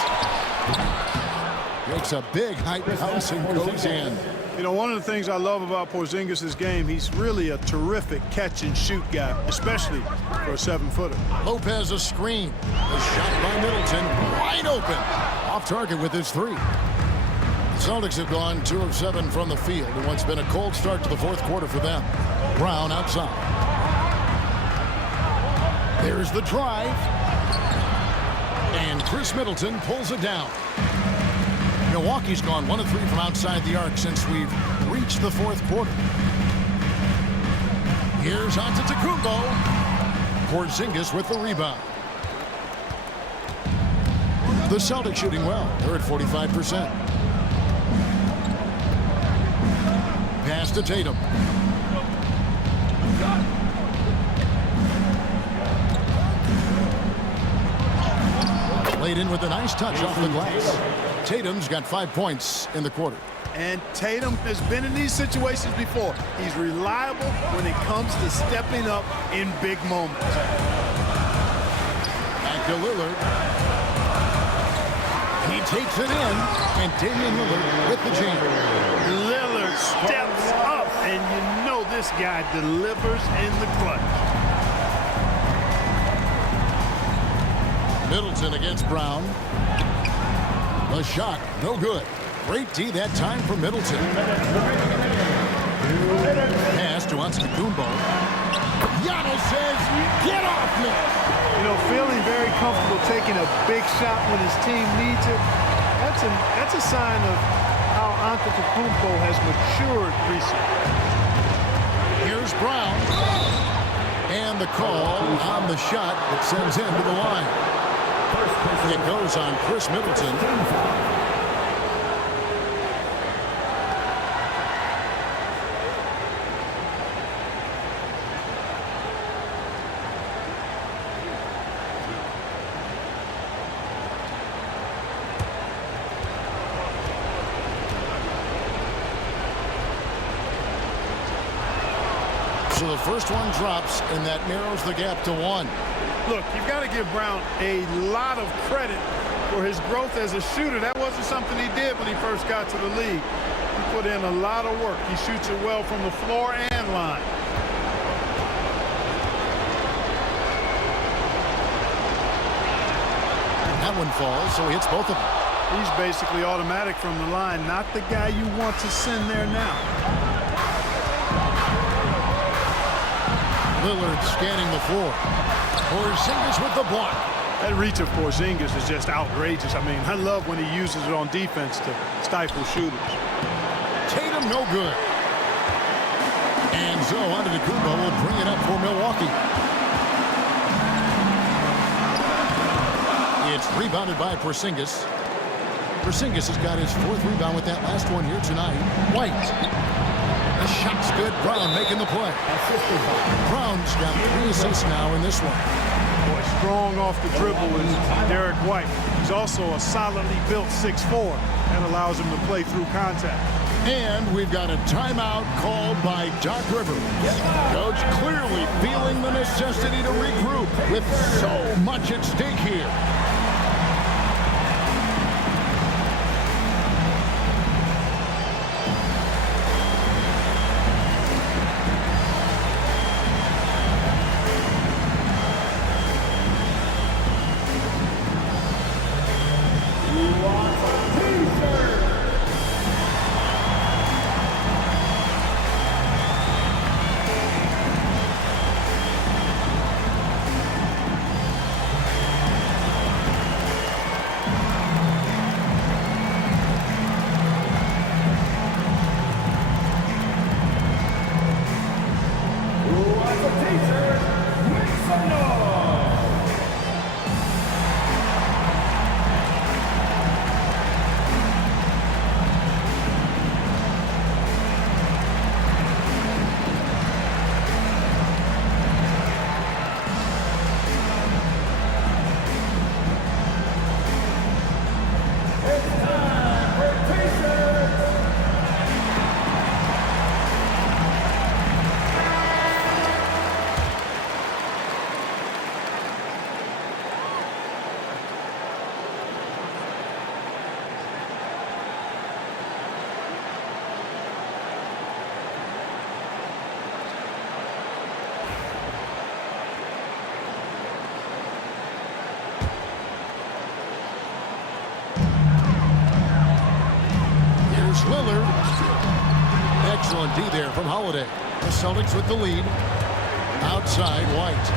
Makes a big height bounce and goes in. You know, one of the things I love about Porzingis' game, he's really a terrific catch-and-shoot guy, especially for a 7-footer. Lopez a screen. A shot by Middleton, wide open. Off target with his three. The Celtics have gone 2 of 7 from the field in what's been a cold start to the fourth quarter for them. Brown outside. There's the drive. And Chris Middleton pulls it down. Milwaukee's gone 1 of 3 from outside the arc since we've reached the fourth quarter. Here's Antetokounmpo. Porzingis with the rebound. The Celtics shooting well. They're at 45%. Pass to Tatum. Laid in with a nice touch off the glass. Tatum's got 5 points in the quarter. And Tatum has been in these situations before. He's reliable when it comes to stepping up in big moments. Back to Lillard. He takes it in, and Damian Lillard with the jam. Lillard steps up, and you know this guy delivers in the clutch. Middleton against Brown. A shot, no good. Great D that time for Middleton. Pass to Antetokounmpo. Giannis says, get off me! You know, feeling very comfortable taking a big shot when his team needs it. That's a sign of how Antetokounmpo has matured recently. Here's Brown. And the call on the shot that sends him to the line. It goes on Chris Middleton. So the first one drops, and that narrows the gap to 1. Look, you've got to give Brown a lot of credit for his growth as a shooter. That wasn't something he did when he first got to the league. He put in a lot of work. He shoots it well from the floor and line. That one falls, so he hits both of them. He's basically automatic from the line, not the guy you want to send there now. Lillard scanning the floor. Porzingis with the block. That reach of Porzingis is just outrageous. I mean, I love when he uses it on defense to stifle shooters. Tatum no good. And so Antetokounmpo will bring it up for Milwaukee. It's rebounded by Porzingis. Porzingis has got his 4th rebound with that last one here tonight. White. The shot's good. Brown making the play. Brown's got 3 assists now in this one. Boy, strong off the dribble is Derek White. He's also a solidly built 6'4". That allows him to play through contact. And we've got a timeout called by Doc Rivers. Coach clearly feeling the necessity to regroup with so much at stake here. Lillard. Excellent D there from Holiday. The Celtics with the lead. Outside, White.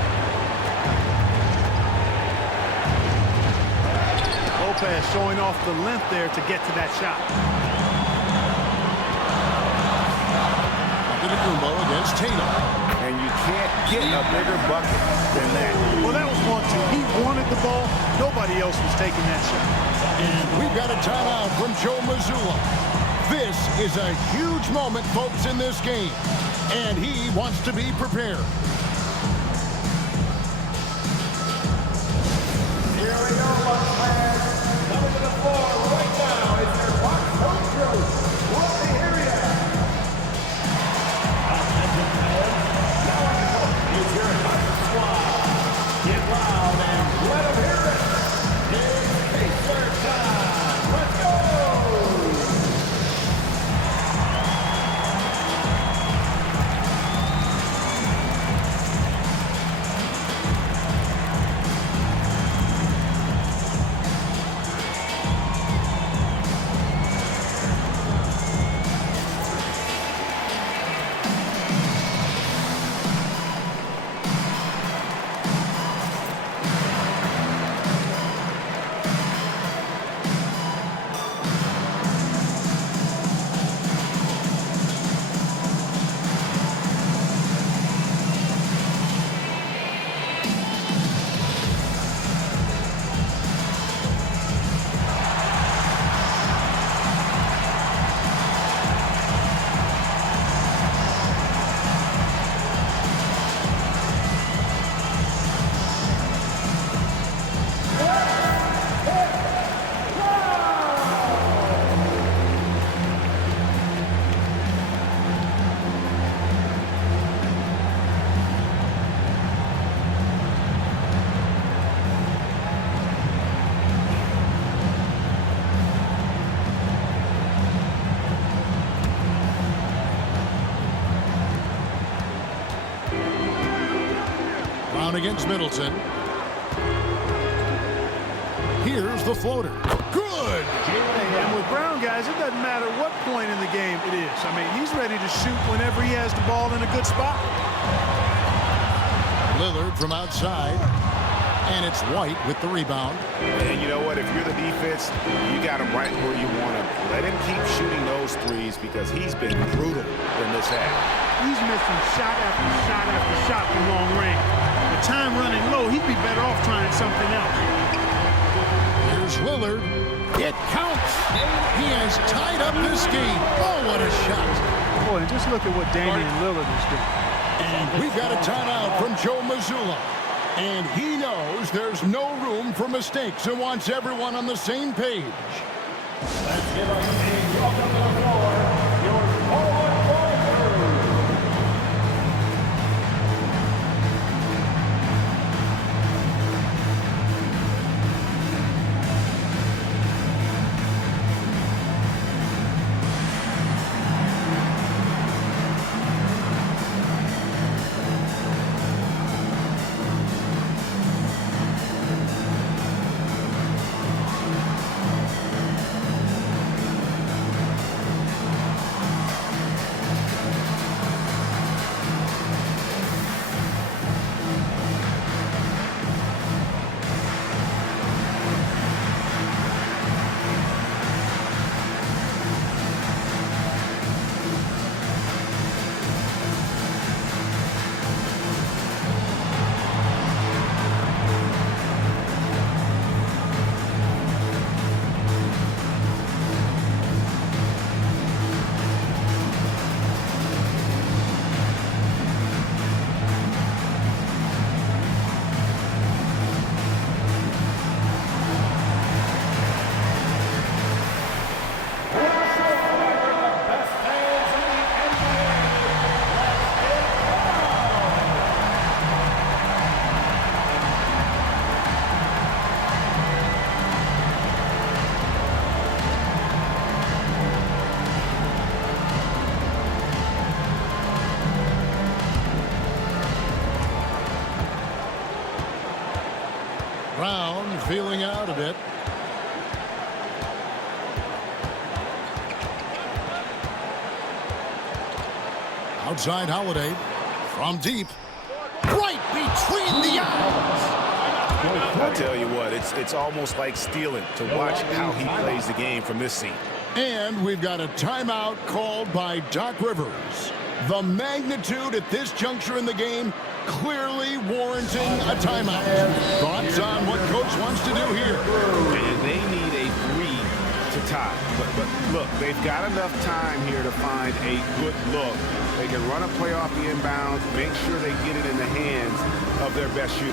Lopez showing off the length there to get to that shot. Antetokounmpo against Tatum. And you can't get a bigger bucket than that. Well, that was 1-2. He wanted the ball. Nobody else was taking that shot. And we've got a timeout from Joe Mazzulla. This is a huge moment, folks, in this game. And he wants to be prepared. Here we go, Bucks fans. Coming to the floor right now is your Bucks home crew. Let me hear ya. Attention, fans. Now is your Bucks squad. Get loud and let them hear it. It's Pacer time. Let's go. Against Middleton. Here's the floater. Good! And with Brown, guys, it doesn't matter what point in the game it is. I mean, he's ready to shoot whenever he has the ball in a good spot. Lillard from outside. And it's White with the rebound. And you know what? If you're the defense, you got him right where you want him. Let him keep shooting those threes because he's been brutal in this half. He's missing shot after shot after shot from long range. With time running low, he'd be better off trying something else. Here's Lillard. It counts. He has tied up this game. Oh, what a shot. Boy, and just look at what Damian Lillard is doing. And we've got a timeout from Joe Mazzulla. And he knows there's no room for mistakes and wants everyone on the same page. Let's give us a welcome to the floor, your forward ball. Brown feeling out a bit. Outside Holiday. From deep. Right between the eyes. I'll tell you what, it's almost like stealing to watch how he plays the game from this seat. And we've got a timeout called by Doc Rivers. The magnitude at this juncture in the game clearly warranting a timeout. Thoughts on what coach wants to do here? And they need a 3 to tie. But look, they've got enough time here to find a good look. They can run a play off the inbounds, make sure they get it in the hands of their best shooter.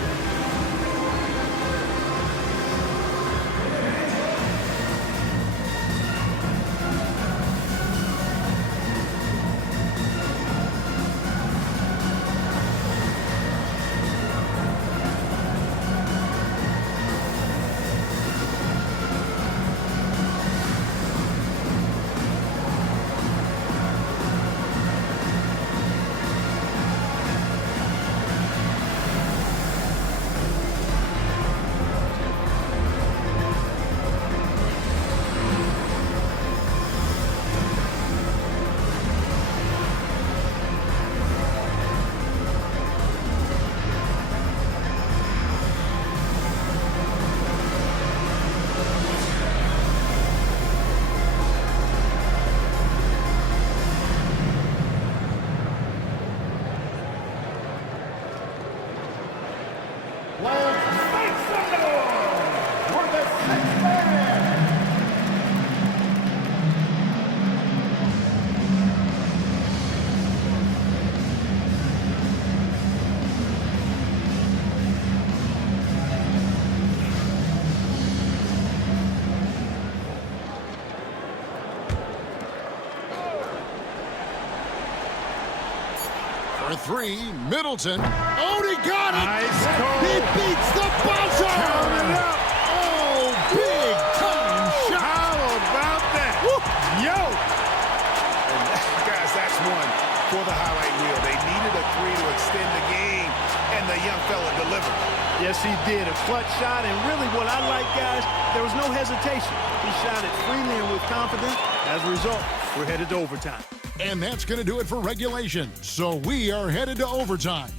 For 3, Middleton. Oh, he got it! Nice call. He beats the buzzer! Count it up. Oh, big time shot! How about that? Woo. Yo! And guys, that's one for the highlight reel. They needed a 3 to extend the game, and the young fella delivered. Yes, he did. A clutch shot, and really what I like, guys, there was no hesitation. He shot it freely and with confidence. As a result, we're headed to overtime. And that's going to do it for regulation. So we are headed to overtime.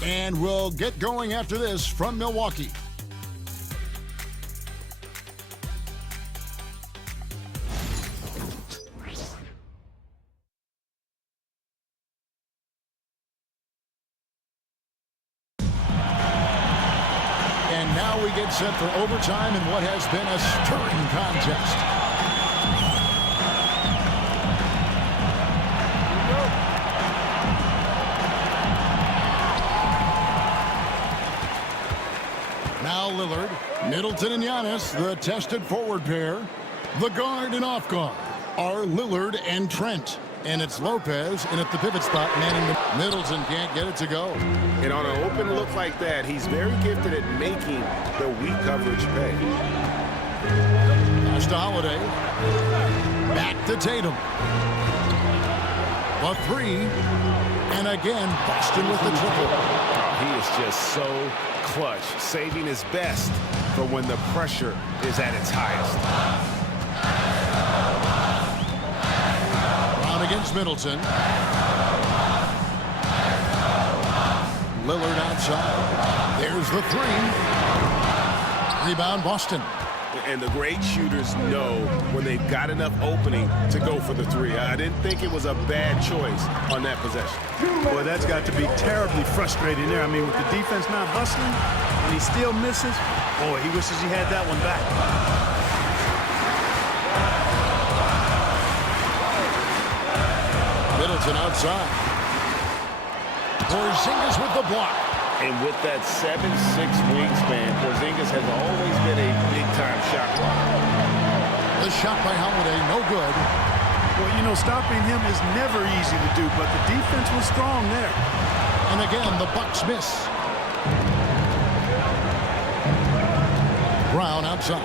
And we'll get going after this from Milwaukee. now we get set for overtime in what has been a stirring contest. Now Lillard, Middleton and Giannis, the tested forward pair. The guard and off guard are Lillard and Trent. And it's Lopez in at the pivot spot, manning the Middleton can't get it to go. And on an open look like that, he's very gifted at making the weak coverage pay. Pass to Holiday. Back to Tatum. A three. And again, Boston with the triple. Oh, he is just so clutch, saving his best for when the pressure is at its highest. Brown against Middleton. Lillard outside. There's the three. Rebound, Boston. And the great shooters know when they've got enough opening to go for the three. I didn't think it was a bad choice on that possession. Boy, that's got to be terribly frustrating there. I mean, with the defense not hustling, and he still misses, boy, he wishes he had that one back. Middleton outside. Porzingis with the block. And with that 7'6" wingspan, Porzingis has always been a big-time shot blocker. The shot by Holiday, no good. Well, you know, stopping him is never easy to do, but the defense was strong there. And again, the Bucks miss. Brown outside.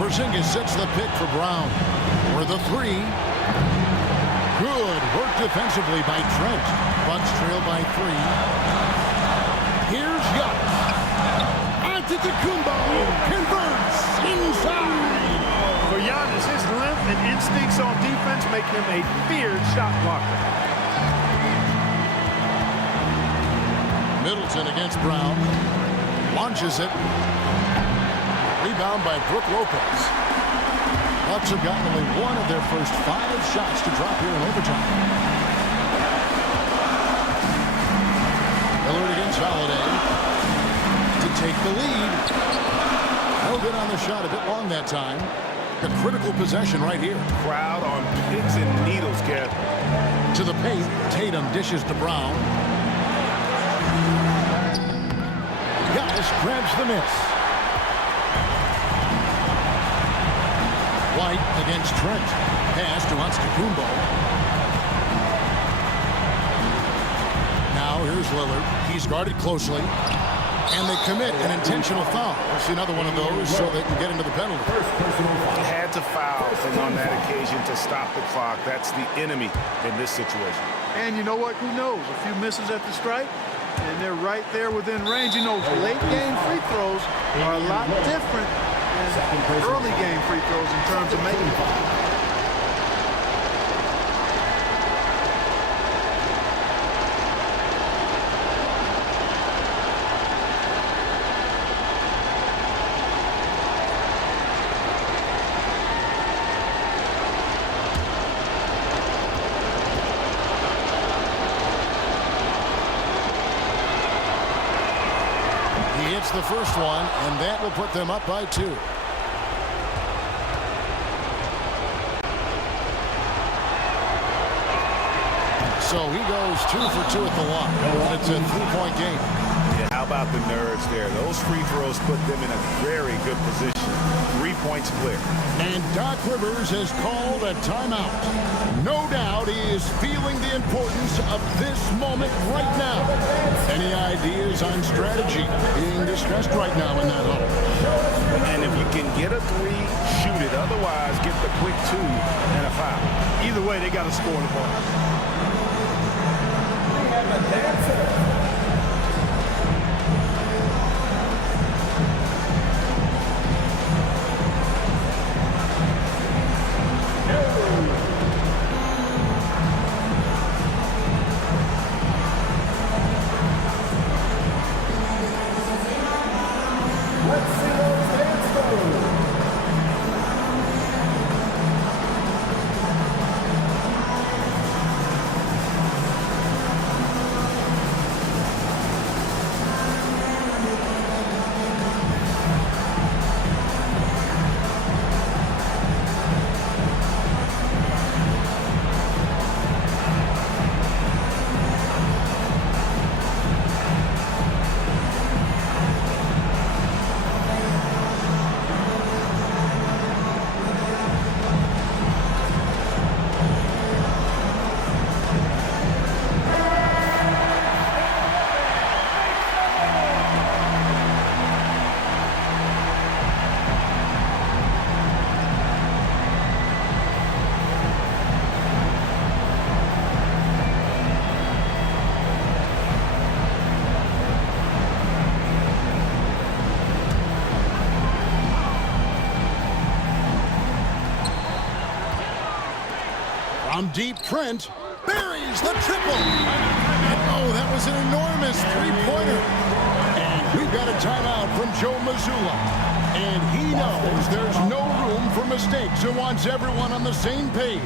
Porzingis sets the pick for Brown. For the three. Good work defensively by Trent. Bucks trail by three. Here's Giannis. Antetokounmpo converts inside. For Giannis, his length and instincts on defense make him a feared shot blocker. Middleton against Brown. Launches it. Rebound by Brook Lopez. Bucks have gotten only one of their first 5 shots to drop here in overtime. Lillard against Holiday to take the lead. No good on the shot, a bit long that time. A critical possession right here. Crowd on pins and needles, Kev. To the paint, Tatum dishes to Brown. Giannis grabs the miss. White against Trent. Pass to Antetokounmpo. Now here's Lillard. He's guarded closely. And they commit an intentional foul. We'll see another one of those so they can get into the penalty. Had to foul, and on that occasion to stop the clock. That's the enemy in this situation. And you know what? Who knows? A few misses at the stripe, and they're right there within range. You know, late game free throws are a lot different than early game free throws in terms of making them. The first one, and that will put them up by 2. So he goes 2 for 2 at the line. And it's a 3-point game. Yeah, how about the nerds there? Those free throws put them in a very good position. 3 points clear. And Doc Rivers has called a timeout. No doubt he is feeling the importance of this moment right now. Any ideas on strategy being discussed right now in that huddle? And if you can get a 3, shoot it. Otherwise, get the quick 2 and a foul. Either way, they got to score the ball. We have a dancer. From deep, Trent buries the triple. And oh, that was an enormous three-pointer. And we've got a timeout from Joe Mazzulla. And he knows there's no room for mistakes and wants everyone on the same page.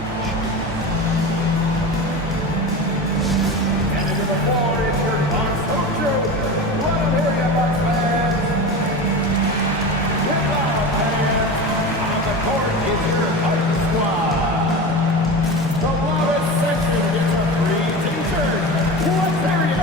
And into the floor is your Bucks coach. Let him hear you, Bucks fans. Get loud, fans. On the court is your Bucks squad. The loudest section gets a free t-shirt. What's area?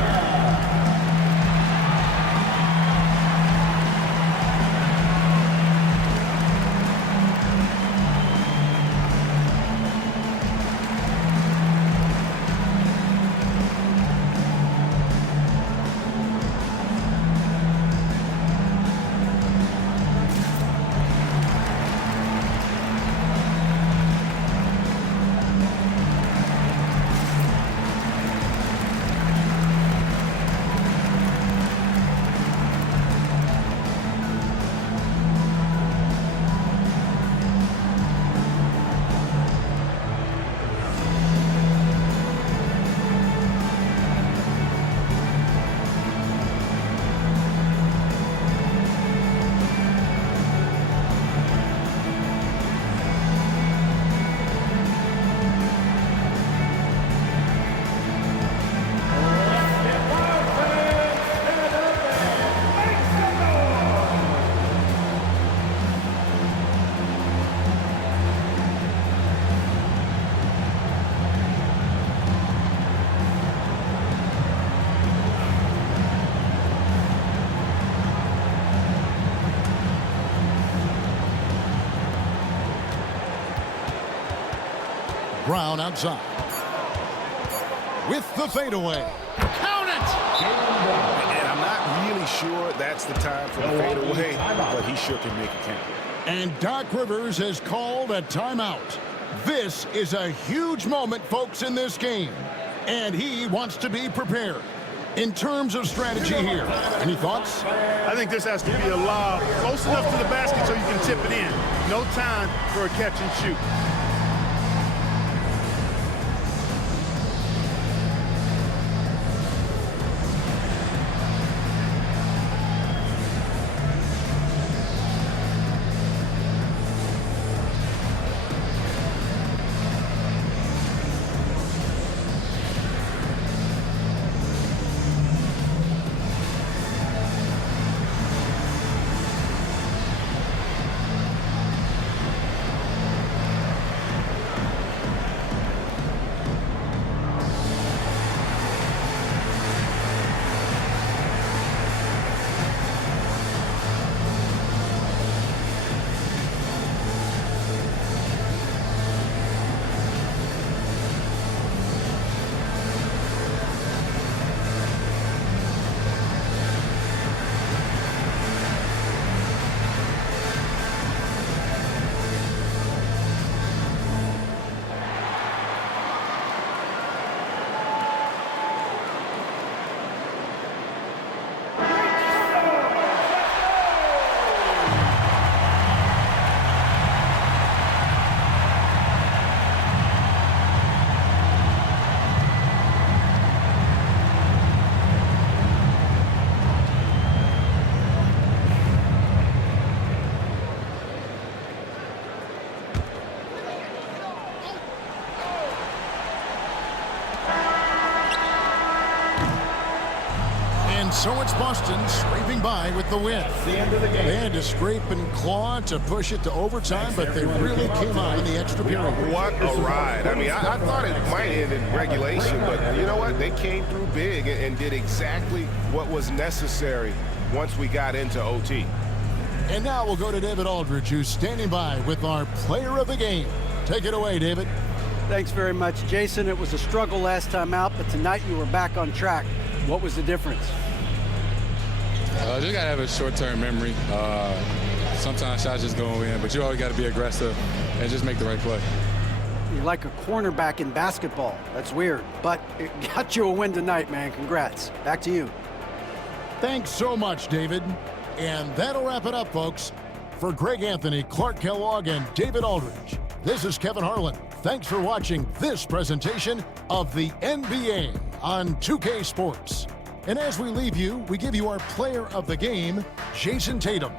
Brown outside. With the fadeaway. Count it! And I'm not really sure that's the time for the fadeaway, but he sure can make it count. And Doc Rivers has called a timeout. This is a huge moment, folks, in this game. And he wants to be prepared. In terms of strategy here, any thoughts? I think this has to be a lob close enough to the basket so you can tip it in. No time for a catch and shoot. So it's Boston scraping by with the win. The end of the game. They had to scrape and claw to push it to overtime, but they really came out in the extra period. What a ride. I mean, I thought it might end in regulation, but you know what? They came through big and did exactly what was necessary once we got into OT. And now we'll go to David Aldridge, who's standing by with our player of the game. Take it away, David. Thanks very much, Jason. It was a struggle last time out, but tonight you were back on track. What was the difference? Just got to have a short-term memory. Sometimes shots just go in, but you always got to be aggressive and just make the right play. You're like a cornerback in basketball. That's weird, but it got you a win tonight, man. Congrats. Back to you. Thanks so much, David. And that'll wrap it up, folks. For Greg Anthony, Clark Kellogg, and David Aldridge, this is Kevin Harlan Thanks for watching this presentation of the NBA on 2K Sports. And as we leave you, we give you our player of the game, Jason Tatum.